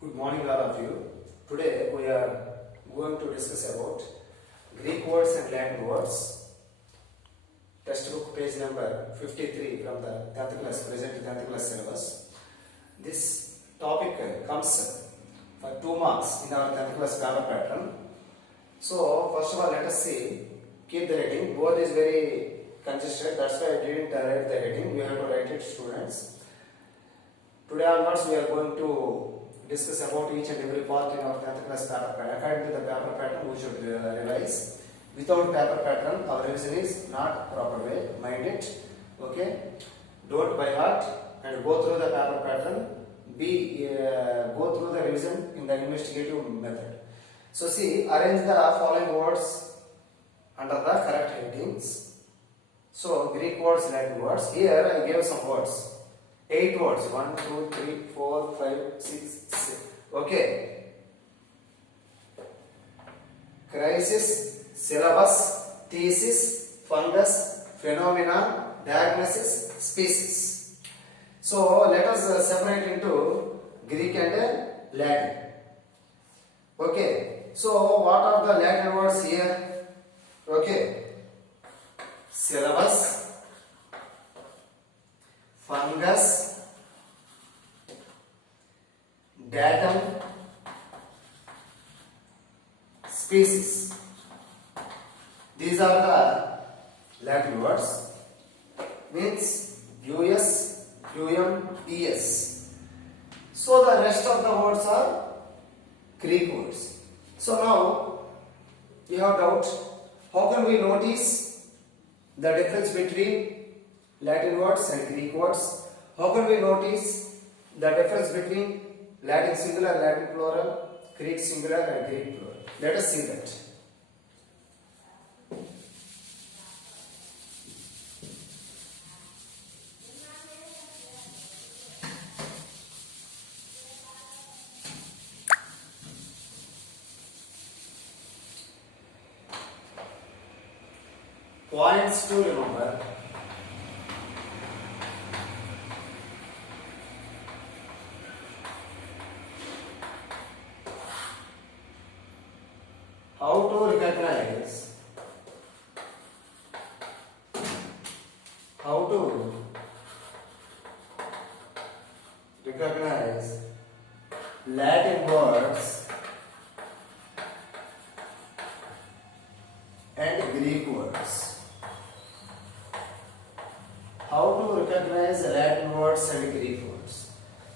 Good morning, all of you. Today we are going to discuss about Greek words and Latin words. Textbook page number 53 from the 10th class, present 10th class syllabus. This topic comes for 2 marks in our 10th class paper pattern. So, first of all, let us see. Keep the heading. Board is very congested, that's why I didn't write the heading. You have to write it, students. Today onwards, we are going to discuss about each and every part in our 10th class paper pattern. According to the paper pattern, we should revise. Without paper pattern, our revision is not proper way. Mind it. Okay? Don't by heart and go through the paper pattern. Go through the revision in the investigative method. So see, arrange the following words under the correct headings. So Greek words, Latin words. Here I gave some words. 8 words. 1, 2, 3, 4, 5, 6, 7. Okay. Crisis, syllabus, thesis, fungus, phenomena, diagnosis, species. So let us separate into Greek and Latin. Okay. So what are the Latin words here? Okay. Syllabus, fungus, datum, species. These are the Latin words. Means US, UM, ES. So the rest of the words are Greek words. So now you have doubt. How can we notice the difference between Latin words and Greek words? How can we notice the difference between Latin singular, Latin plural, Greek singular and Greek plural? Let us see that. Points to remember. How to recognize Latin words and Greek words. How to recognize Latin words and Greek words.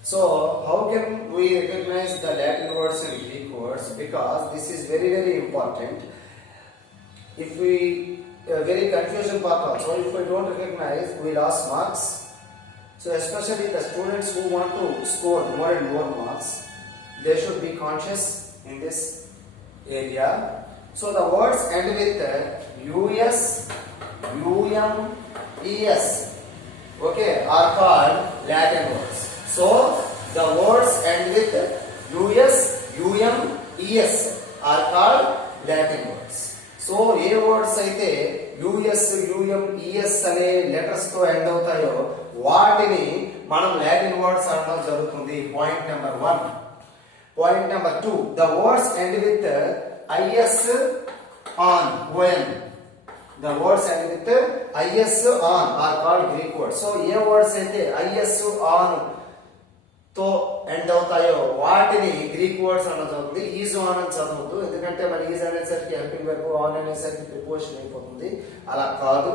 So, how can we recognize the Latin words and Greek words? Because this is very important. If we, very confusion part also, if we don't recognize, we lost marks. So, especially the students who want to score more and more marks, they should be conscious in this area. So, the words end with US, UM, ES, okay, are called Latin words. So, the words end with US, UM, ES are called Latin words. So, A words అయితే US, UM, ES అనే letters తో end అవుతాయో వాటిని మనం Latin words అనడం జరుగుతుంది. Point number 1. Point number 2, the words end with IS on ON. The words end with IS on are called Greek words. So, A words అయితే IS on తో end అవుతాయో వాటిని గ్రీక్ వర్డ్స్ అనడం జరుగుతుంది. Is on అని చదవద్దు, ఎందుకంటే మరి is అనేసరికి హెల్పింగ్ వర్బ్, ఆన్ అనేసరికి ప్రిపోజిషన్ అయిపోతుంది. అలా కాదు.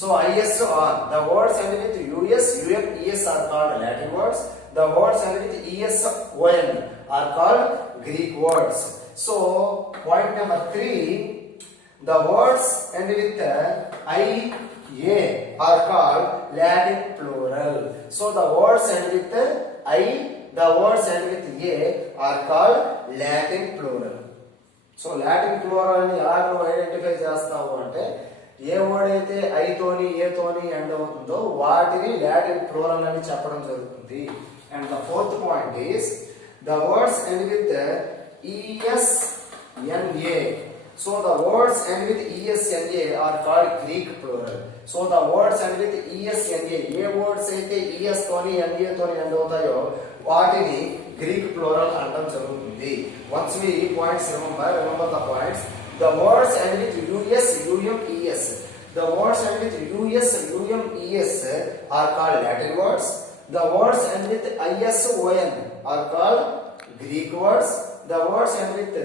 So IS ON. The words end with US, UM, ES are called Latin words. The words end with ES, ON are called Greek words. So point number 3, the words end with IA are called Latin plural. So the words end with the words end with A are called Latin plural. So Latin plural అని ఎలా identify చేస్తావు అంటే ఏ word అయితే I తోని A తోని end అవుతుందో వాటిని Latin plural అని చెప్పడం జరుగుతుంది. And the fourth point is the words end with ESNA. So the words end with ESNA are called Greek plural. So the words end with ESNA. ఏ words అయితే ES తోని NA తోని end అవుతాయో వాటిని Greek plural అనడం జరుగుతుంది. Once we points remember the points. The words end with us, umes. The words end with us, umes are called Latin words. The words end with ison are called Greek words. The words end with